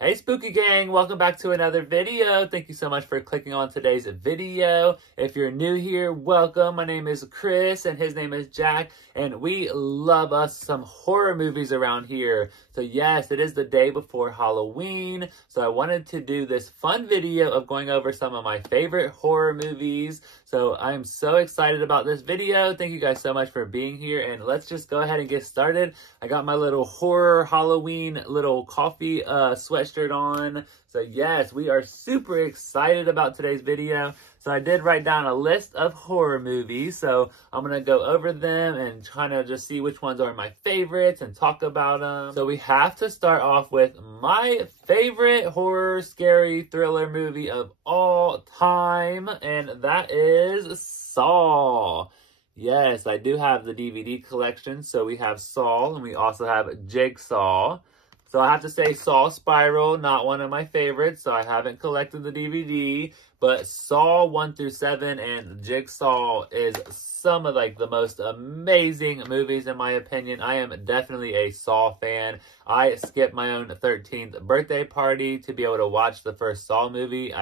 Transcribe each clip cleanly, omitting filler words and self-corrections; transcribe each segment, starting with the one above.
Hey Spooky Gang, welcome back to another video. Thank you so much for clicking on today's video. If you're new here, welcome. My name is Chris and his name is Jack, and we love us some horror movies around here. So yes, it is the day before Halloween, so I wanted to do this fun video of going over some of my favorite horror movies. So I'm so excited about this video. Thank you guys so much for being here, and let's just go ahead and get started. I got my little horror Halloween little coffee sweatshirt on. So yes, we are super excited about today's video. So I did write down a list of horror movies. So I'm going to go over them and kind of just see which ones are my favorites and talk about them. So we have to start off with my favorite horror, scary thriller movie of all time. And that is Saw. Yes, I do have the DVD collection. So we have Saw and we also have Jigsaw. So I have to say Saw Spiral, not one of my favorites, so I haven't collected the DVD. But Saw 1 through 7 and Jigsaw is some of like the most amazing movies in my opinion. I am definitely a Saw fan. I skipped my own 13th birthday party to be able to watch the first Saw movie.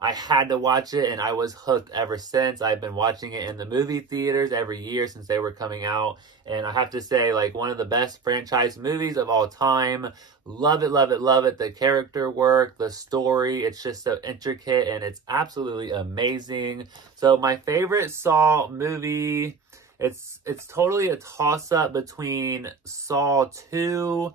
I had to watch it, and I was hooked ever since. I've been watching it in the movie theaters every year since they were coming out. And I have to say, like, one of the best franchise movies of all time. Love it, love it, love it. The character work, the story, it's just so intricate, and it's absolutely amazing. So my favorite Saw movie, it's totally a toss-up between Saw 2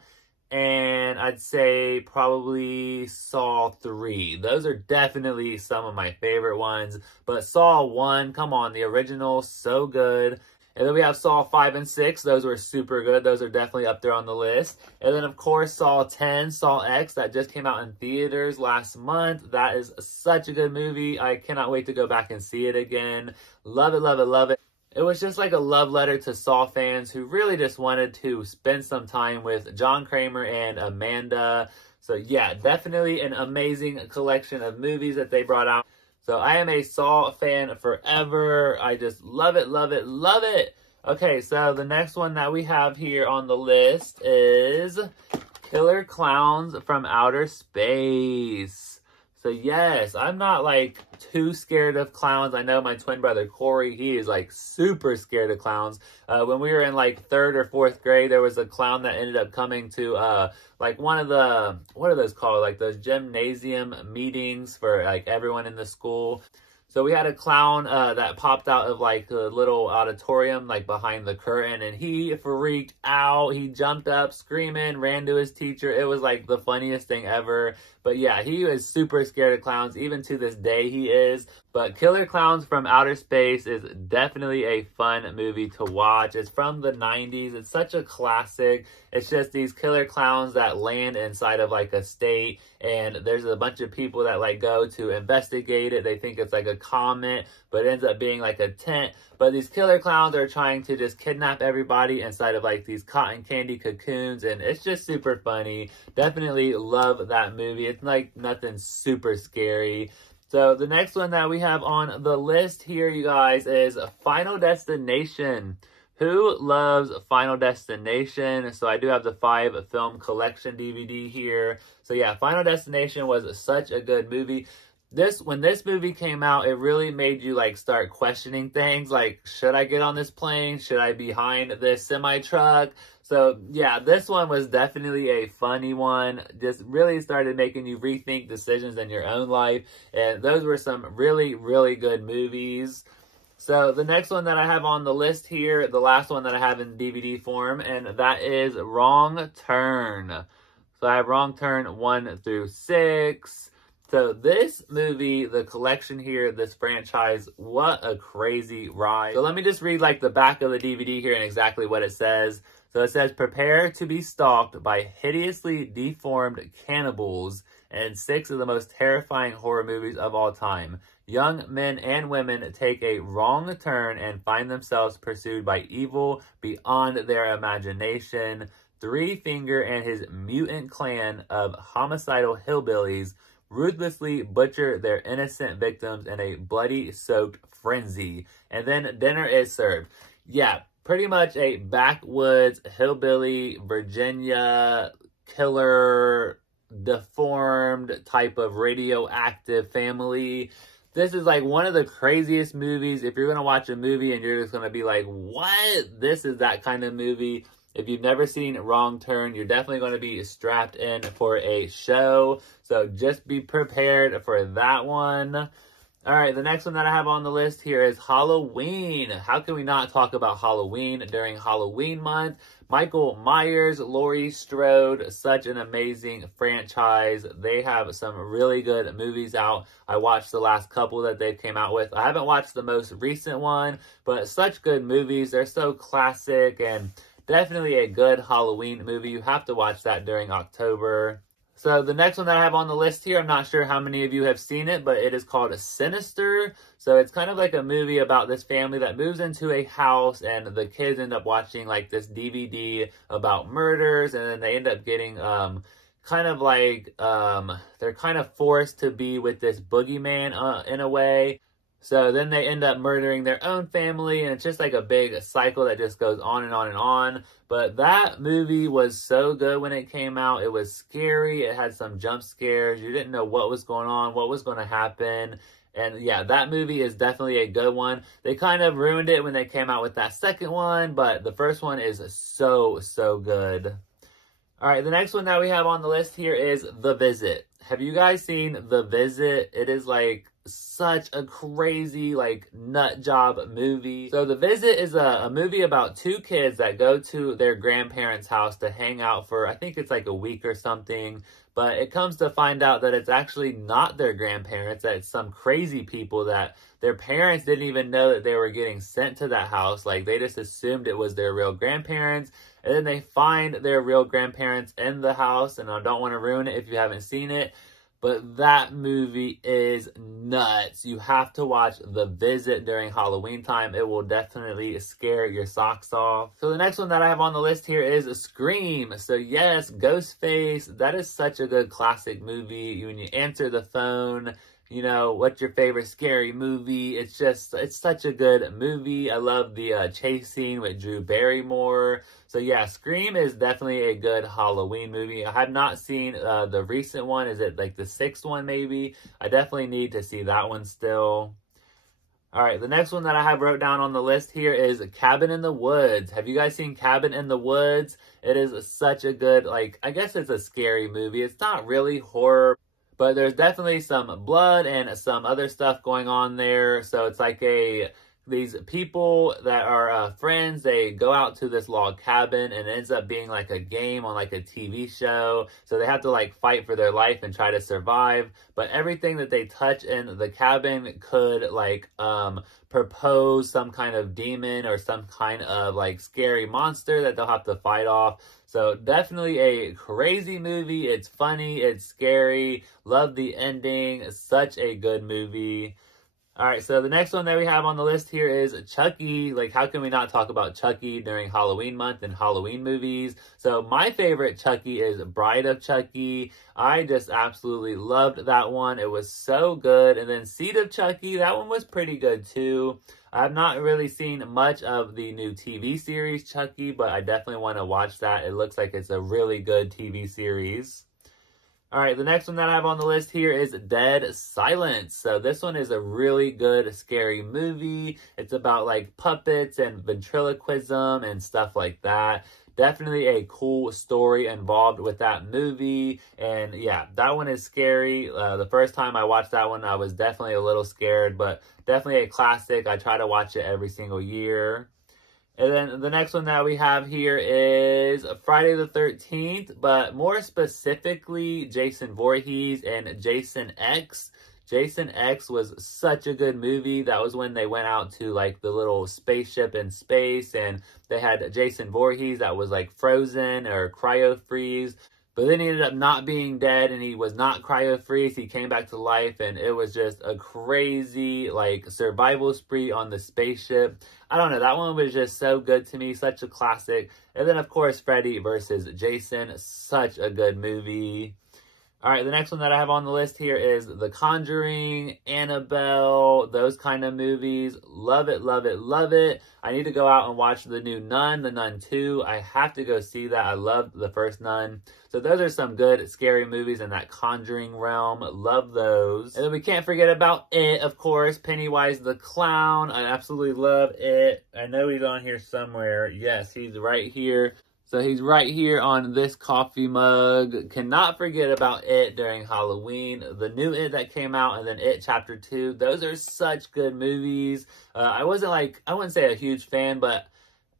and I'd say probably Saw 3. Those are definitely some of my favorite ones. But Saw 1, come on, the original, so good. And then we have Saw 5 and 6. Those were super good. Those are definitely up there on the list. And then, of course, Saw 10, Saw X, that just came out in theaters last month. That is such a good movie. I cannot wait to go back and see it again. Love it, love it, love it. It was just like a love letter to Saw fans who really just wanted to spend some time with John Kramer and Amanda. So yeah, definitely an amazing collection of movies that they brought out. So I am a Saw fan forever. I just love it, love it, love it. Okay, so the next one that we have here on the list is Killer Clowns from Outer Space. So yes, I'm not like too scared of clowns. I know my twin brother Corey, he is like super scared of clowns. When we were in like 3rd or 4th grade, there was a clown that ended up coming to like one of the, what are those called? Like those gymnasium meetings for like everyone in the school. So we had a clown that popped out of like a little auditorium like behind the curtain, and he freaked out. He jumped up screaming, ran to his teacher. It was like the funniest thing ever. But yeah, he was super scared of clowns. Even to this day he is. But Killer Clowns from Outer Space is definitely a fun movie to watch. It's from the 90s. It's such a classic. It's just these killer clowns that land inside of like a state, and there's a bunch of people that like go to investigate it. They think it's like a comet, but it ends up being like a tent. But these killer clowns are trying to just kidnap everybody inside of like these cotton candy cocoons, and it's just super funny. Definitely love that movie. It's like nothing super scary. So the next one that we have on the list here, you guys, is Final Destination. Who loves Final Destination? So I do have the 5 film collection DVD here. So yeah, Final Destination was such a good movie. When this movie came out, it really made you like start questioning things like, should I get on this plane? Should I be behind this semi-truck? So yeah, this one was definitely a funny one. Just really started making you rethink decisions in your own life. And those were some really, really good movies. So the next one that I have on the list here, the last one that I have in DVD form, and that is Wrong Turn. So I have Wrong Turn 1 through 6. So this movie, the collection here, this franchise, what a crazy ride. So let me just read like the back of the DVD here and exactly what it says. So it says, prepare to be stalked by hideously deformed cannibals and 6 of the most terrifying horror movies of all time. Young men and women take a wrong turn and find themselves pursued by evil beyond their imagination. Three Finger and his mutant clan of homicidal hillbillies ruthlessly butcher their innocent victims in a bloody-soaked frenzy. And then dinner is served. Yeah, pretty much a backwoods, hillbilly, Virginia, killer deformed type of radioactive family. This is like one of the craziest movies. If you're going to watch a movie and you're just going to be like, what? This is that kind of movie. If you've never seen Wrong Turn, you're definitely going to be strapped in for a show. So just be prepared for that one. All right, the next one that I have on the list here is Halloween. How can we not talk about Halloween during Halloween month? Michael Myers, Laurie Strode, such an amazing franchise. They have some really good movies out. I watched the last couple that they came out with. I haven't watched the most recent one, but such good movies. They're so classic and definitely a good Halloween movie. You have to watch that during October. So the next one that I have on the list here, I'm not sure how many of you have seen it, but it is called Sinister. So it's kind of like a movie about this family that moves into a house and the kids end up watching like this DVD about murders, and then they end up getting kind of like they're kind of forced to be with this boogeyman in a way. So then they end up murdering their own family, and it's just like a big cycle that just goes on and on and on. But that movie was so good when it came out. It was scary. It had some jump scares. You didn't know what was going on, what was going to happen. And yeah, that movie is definitely a good one. They kind of ruined it when they came out with that second one, but the first one is so, so good. All right, the next one that we have on the list here is The Visit. Have you guys seen The Visit? It is like such a crazy, like, nut job movie. So The Visit is a movie about two kids that go to their grandparents' house to hang out for, I think it's like a week or something. But it comes to find out that it's actually not their grandparents, that it's some crazy people that their parents didn't even know that they were getting sent to that house. Like, they just assumed it was their real grandparents. And then they find their real grandparents in the house. And I don't want to ruin it if you haven't seen it, but that movie is nuts. You have to watch The Visit during Halloween time. It will definitely scare your socks off. So the next one that I have on the list here is Scream. So yes, Ghostface. That is such a good classic movie. When you answer the phone, you know, what's your favorite scary movie? It's such a good movie. I love the chase scene with Drew Barrymore. So yeah, Scream is definitely a good Halloween movie. I have not seen the recent one. Is it like the 6th one maybe? I definitely need to see that one still. All right, the next one that I have wrote down on the list here is Cabin in the Woods. Have you guys seen Cabin in the Woods? It is such a good, like, I guess it's a scary movie. It's not really horror, but there's definitely some blood and some other stuff going on there. So it's like these people that are friends, they go out to this log cabin, and it ends up being like a game on like a TV show. So they have to like fight for their life and try to survive. But everything that they touch in the cabin could like propose some kind of demon or some kind of like scary monster that they'll have to fight off. So definitely a crazy movie. It's funny, it's scary, love the ending, such a good movie. All right, so the next one that we have on the list here is Chucky. Like, how can we not talk about Chucky during Halloween month and Halloween movies? So my favorite Chucky is Bride of Chucky. I just absolutely loved that one. It was so good. And then Seed of Chucky, that one was pretty good too. I have not really seen much of the new TV series Chucky, but I definitely want to watch that. It looks like it's a really good TV series. All right, the next one that I have on the list here is Dead Silence. So this one is a really good, scary movie. It's about like puppets and ventriloquism and stuff like that. Definitely a cool story involved with that movie. And yeah, that one is scary. The first time I watched that one, I was definitely a little scared, but definitely a classic. I try to watch it every single year. And then the next one that we have here is Friday the 13th, but more specifically, Jason Voorhees and Jason X. Jason X was such a good movie. That was when they went out to like the little spaceship in space, and they had Jason Voorhees that was like frozen or cryo-freeze. But then he ended up not being dead, and he was not cryo-freeze. He came back to life, and it was just a crazy, like, survival spree on the spaceship. I don't know, that one was just so good to me, such a classic. And then, of course, Freddy versus Jason, such a good movie. All right, the next one that I have on the list here is The Conjuring, Annabelle, those kind of movies. Love it, love it, love it. I need to go out and watch the new Nun, The Nun 2. I have to go see that. I loved the first Nun. So those are some good scary movies in that Conjuring realm. Love those. And then we can't forget about It, of course. Pennywise the Clown. I absolutely love It. I know he's on here somewhere. Yes, he's right here. So he's right here on this coffee mug. Cannot forget about It during Halloween. The new It that came out, and then It Chapter 2. Those are such good movies. I wouldn't say a huge fan, but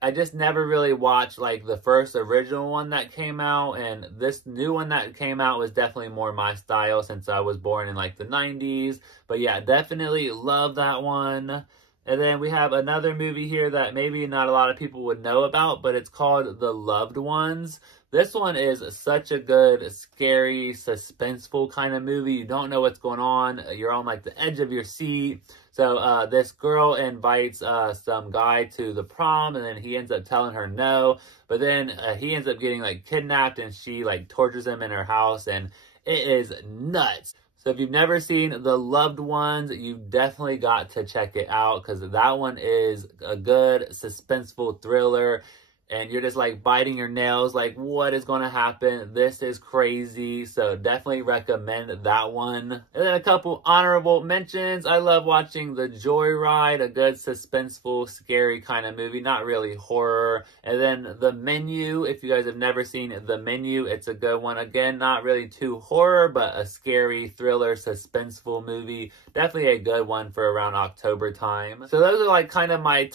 I just never really watched like the first original one that came out. And this new one that came out was definitely more my style since I was born in like the 90s. But yeah, definitely love that one. And then we have another movie here that maybe not a lot of people would know about, but it's called The Loved Ones. This one is such a good, scary, suspenseful kind of movie. You don't know what's going on. You're on like the edge of your seat. So this girl invites some guy to the prom, and then he ends up telling her no. But then he ends up getting like kidnapped, and she like tortures him in her house, and it is nuts. So if you've never seen The Loved Ones, you've definitely got to check it out, because that one is a good suspenseful thriller. And you're just like biting your nails, like what is going to happen? This is crazy. So definitely recommend that one. And then a couple honorable mentions. I love watching The Joyride, a good suspenseful, scary kind of movie. Not really horror. And then The Menu. If you guys have never seen The Menu, it's a good one. Again, not really too horror, but a scary thriller, suspenseful movie. Definitely a good one for around October time. So those are like kind of my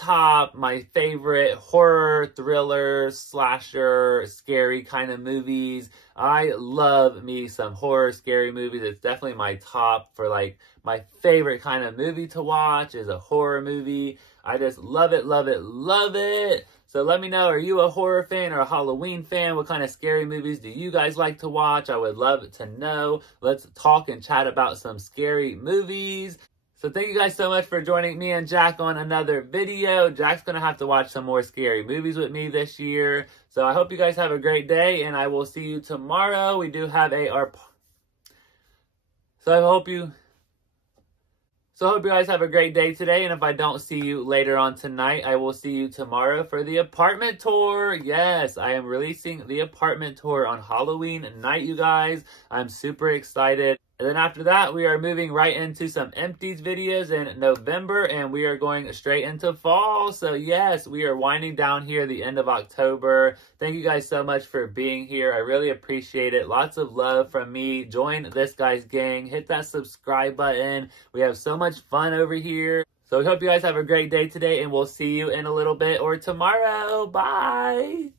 favorite horror, thriller, slasher, scary kind of movies. I love me some horror, scary movies. It's definitely my top for like my favorite kind of movie to watch is a horror movie. I just love it, love it, love it. So let me know, are you a horror fan or a Halloween fan? What kind of scary movies do you guys like to watch? I would love to know. Let's talk and chat about some scary movies. So thank you guys so much for joining me and Jack on another video. Jack's going to have to watch some more scary movies with me this year. So I hope you guys have a great day, and I will see you tomorrow. We do have So I hope you guys have a great day today, and if I don't see you later on tonight, I will see you tomorrow for the apartment tour. Yes, I am releasing the apartment tour on Halloween night, you guys. I'm super excited. And then after that, we are moving right into some empties videos in November, and we are going straight into fall. So yes, we are winding down here the end of October. Thank you guys so much for being here. I really appreciate it. Lots of love from me. Join this guy's gang. Hit that subscribe button. We have so much fun over here. So we hope you guys have a great day today, and we'll see you in a little bit or tomorrow. Bye.